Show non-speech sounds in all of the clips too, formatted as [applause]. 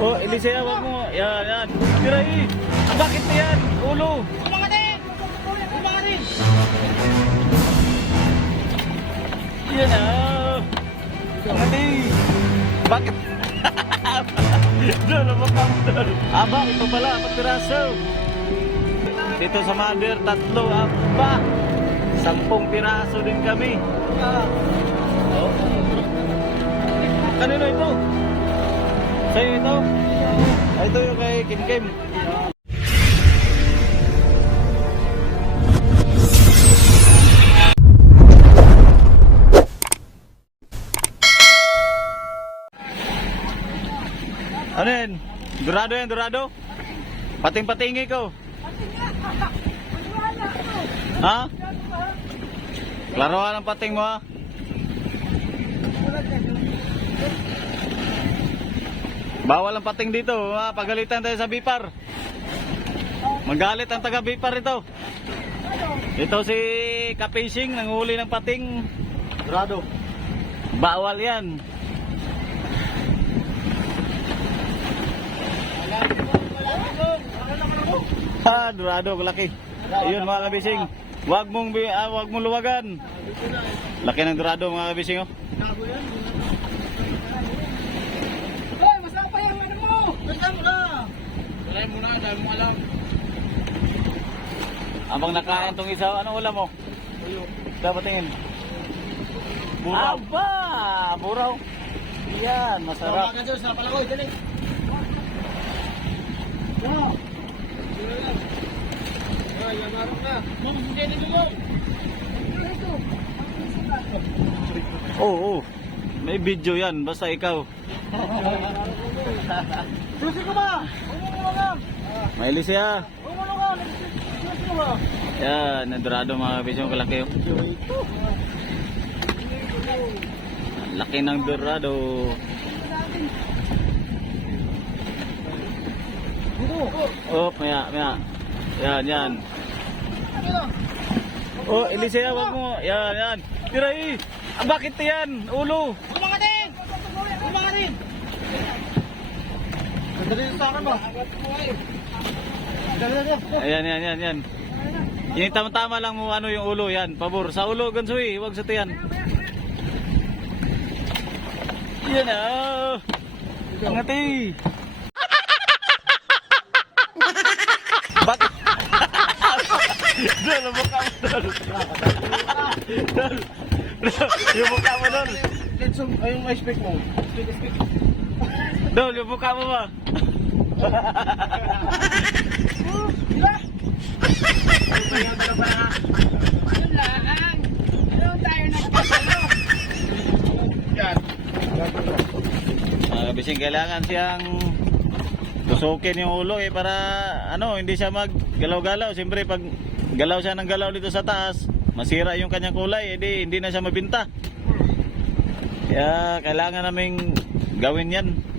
Oh, Elisea, wag mo. Yan, yan. Tiray! Bakit na yan? Ulo! Umangatin! Umangatin! Yan na! Hindi! Bakit? [laughs] Doon, ano pa doon? Aba, ito pala, apat piraso. Dito sa mother, tatlo, aba. Sampung piraso din kami. Oh. Kanino ito? Sa'yo ito? Ah, ito yung kay Kim Kim. Ano yan? Dorado yan, dorado? Pating-patingi ko. Ha? Klarohan ang pating mo ha? Bawal ang pating dito, ha? Pagalitan tayo sa Bipar. Magalit ang taga Bipar ito. Ito si Kapishing, nanguhuli ng pating. Grado. Bawal yan. Ha, durado, laki. Ayun mga kabising. Wag mong bi- ah, wag mong luwagan. Laki ng durado mga kabising oh. Hoy, masama pa yung ano mo! Mo na! Wala mo na, dahil mo alam. Abang nakain tong isa, ano ulam mo? Dapat tingin. Buraw. Aba, buraw. Yan, masarap. Sarap. Sarap sarap pala ko, dali. Wow. Ay, yamarok na. Ma'am, hindi dito. Oo, oh, may video yan, basta ikaw. [laughs] Susi ko ba? May siya. Yan, nadurado mga kabising, kalaki oh. Laki ng dorado. Oh, maya, maya. Yan, yan. Oh, Elisea, wag mo. Yan, yan. Tiray! Ah, bakit yan? Ulo! Dali sa akin ba? Dali. Ayan, yan, yan, yan. Yung tama-tama lang mo ano yung ulo, yan. Pabor. Sa ulo, Gansoy. Huwag sa tiyan. Yan ah. Angati. [laughs] Bakit? Dol, [laughs] ang mukha mo, Dol. Dol. Yung mukha mo, Dol. Let's zoom. Ay, yung ice pick mo. Speak, speak. Dol, yung mukha mo ba? Diba? Yun lang. Ano tayo nagpapalo? Yan. Mga kabising, kailangan siyang tusukin yung ulo eh para ano, hindi siya maggalaw-galaw. Siyempre pag galaw siya ng galaw dito sa taas, masira yung kanyang kulay, edi hindi na siya mabinta. Kaya kailangan naming gawin yan.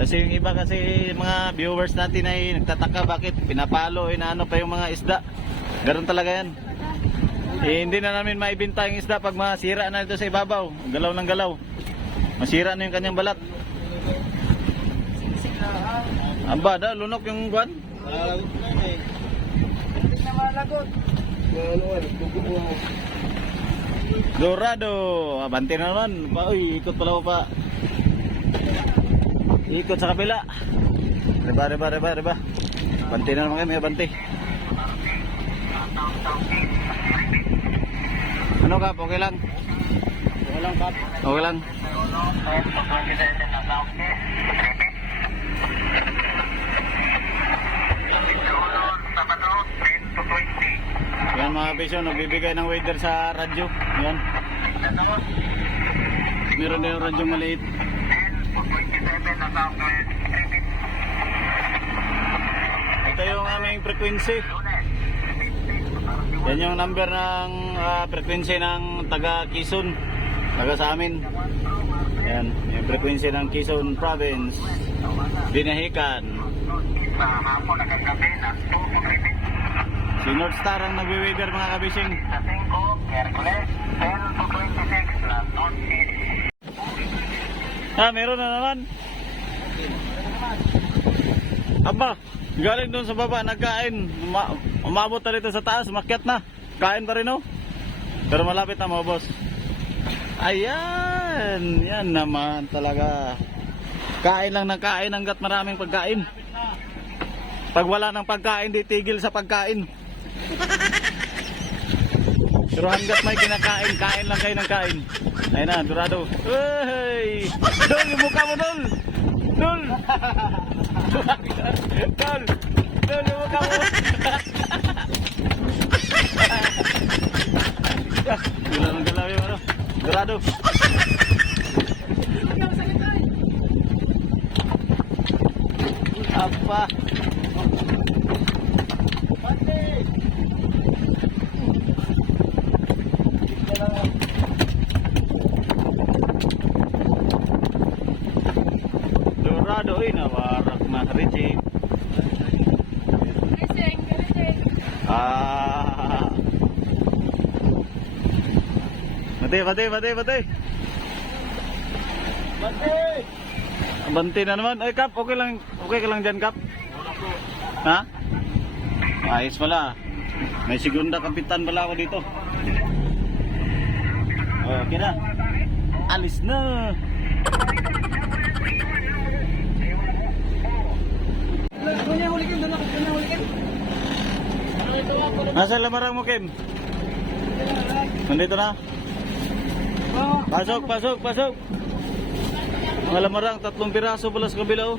Kasi yung iba kasi mga viewers natin ay nagtataka bakit pinapalo, inaano pa yung mga isda. Ganun talaga yan. Eh, hindi na namin maibinta yung isda pag masira na ito sa ibabaw. Galaw ng galaw. Masira na yung kanyang balat. Amba, da, lunok yung guwan. Malagot na yun eh. Hindi na malagot. Dorado. Abante na naman. Pa, uy, ikot pala pa. Ikot sa kabila. Reba, reba, reba, reba. Bante na naman kami, abante. Ano ka, okay lang? Walang kap. Okay lang. Yan mga bisyo, nagbibigay ng waiter sa radyo. Yan. Meron din yung radyo maliit. Ito yung aming frequency. Yan yung number ng ah, frequency ng taga Quezon. Taga sa amin. Yan, yung frequency ng Quezon Province. Dinahican. Si North Star ang nagwi-weather mga kabising. Ah, meron na naman. Aba, galing doon sa baba, nagkain. Uma umabot na dito sa taas, makyat na. Kain pa rin oh. Pero malapit na mga boss. Ayan, yan naman talaga. Kain lang ng kain hanggat maraming pagkain. Pag wala ng pagkain, di tigil sa pagkain. Pero hanggat may kinakain, kain lang kayo ng kain. Ayun na, durado. Hey! Dol, yung mukha mo, Dol! Dol! Dol! Dol, mukha mo! Wala nang galaw yung ano. Durado. Apa? Dorado eh, nawarak na Richie. Ah. Bate, bate, bate, bate. Bante! Banti na naman. Ay, Kap, okay lang, okay ka lang dyan, Kap? Ha? Ayos pala. May segunda kapitan pala ako dito. Okay na. Alis na. Nasa lamarang mo, Kim? Nandito na. Pasok, pasok, pasok. Mga lamarang, tatlong piraso pala sa kabila, oh.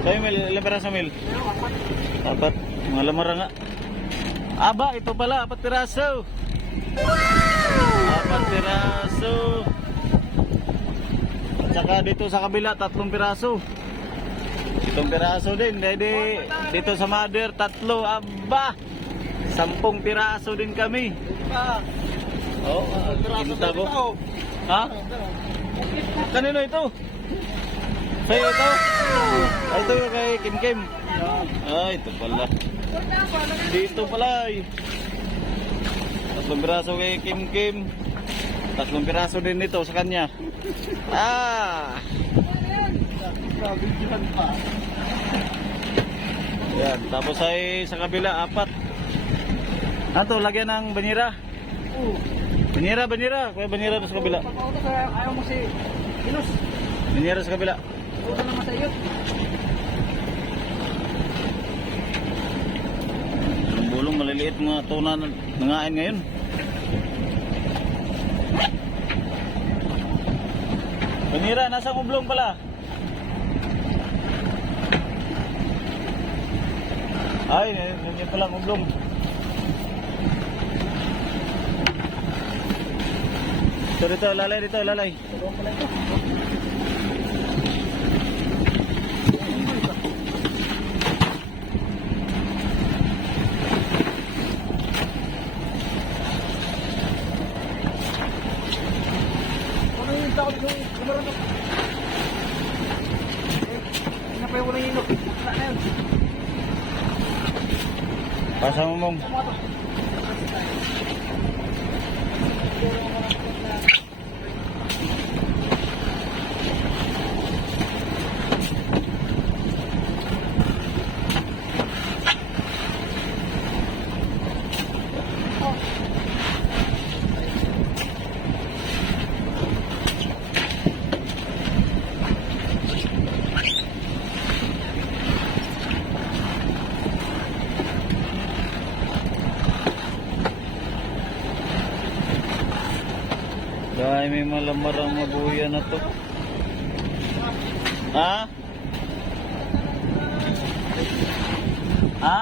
Sabi, Mel, ilang piraso, Mel? Apat. Mga lamarang nga. Aba, ito pala, apat piraso. Apat piraso. At saka dito sa kabila, tatlong piraso. Itong piraso din. Dede, dito sa mother, tatlo. Aba! Sampung piraso din kami. Ah, Oh, kinta ko. Ha? Kanino ito? Sa'yo ito? Ay, ito yung kay Kim Kim. Ay, ito pala. Dito pala eh. Tatlong piraso kay Kim Kim. Tatlong piraso din nito sa kanya. Ah! Yan. Tapos ay sa kabila, apat. Ato, lagyan ng banyera. Oo. Banyera. Kaya banyera doon sa kabila. Pag-auto ka, ayaw mo si Inus. Banyera sa kabila. Auto naman sa iyo. Yung bulong maliliit mga tuna na nangain ngayon. Panira, nasa ublong pala. Ay, nandiyan pala ang Dito, dito, lalay dito, lalay. Tulong pala ito. Ano yung tao dito? Kamara mo. Eh, Ano pa yung unang ilok? Wala na yun. Pasa mo mong. Tumato. Dahil may malamarang mabuya na to. Ha? Ha?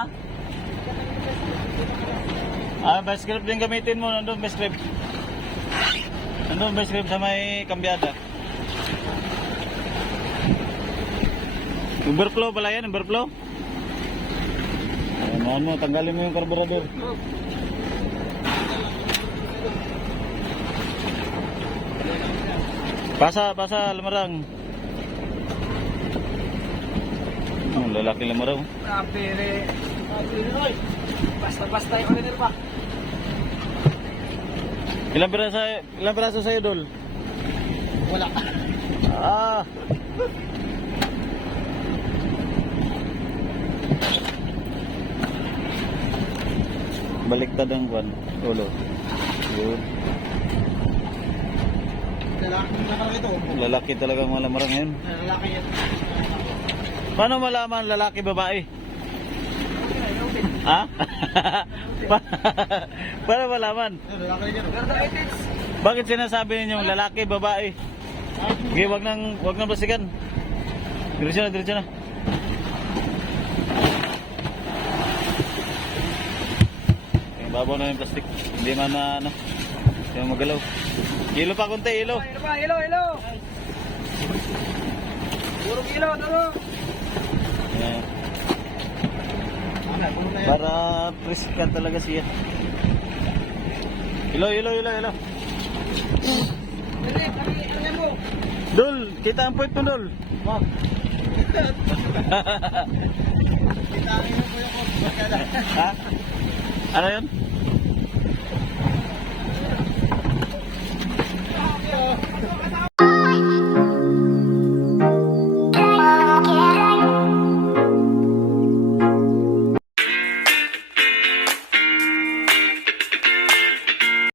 Ah, best grip din gamitin mo. Nandun best grip. Nandun best grip sa may kambyada. Overflow pala yan, overflow. Ano, ano, tanggalin mo yung carburetor. Pasa, pasa, lamarang. Oh, lalaki lamarang. Kapire. Kapire, oy. Basta-basta yung order pa. Ilang piraso, ilang piraso sa'yo, Dol? Wala. Ah, Baliktad ang kwan. Ulo. Yun. Lalaki na naman ito. Lalaki talaga ang malamarang ngayon. Lalaki yan. Paano malaman lalaki babae? Ha? [laughs] Pa- Para malaman. Yan. Bakit sinasabi ninyong lalaki babae? Okay, wag nang wag nang basigan. Diretso na, diretso na. Babaw na yung plastic. Hindi man na ano. Hindi man magalaw. Hilo pa konti, hilo. Ilo pa, ilo, ilo. Puro taro. Ayan. Para presikan talaga siya. Kami, ano yan mo? Dul, kita ang point mo, Dul. Ma'am. [laughs] Kita rin mo po yung ha? Ano yun?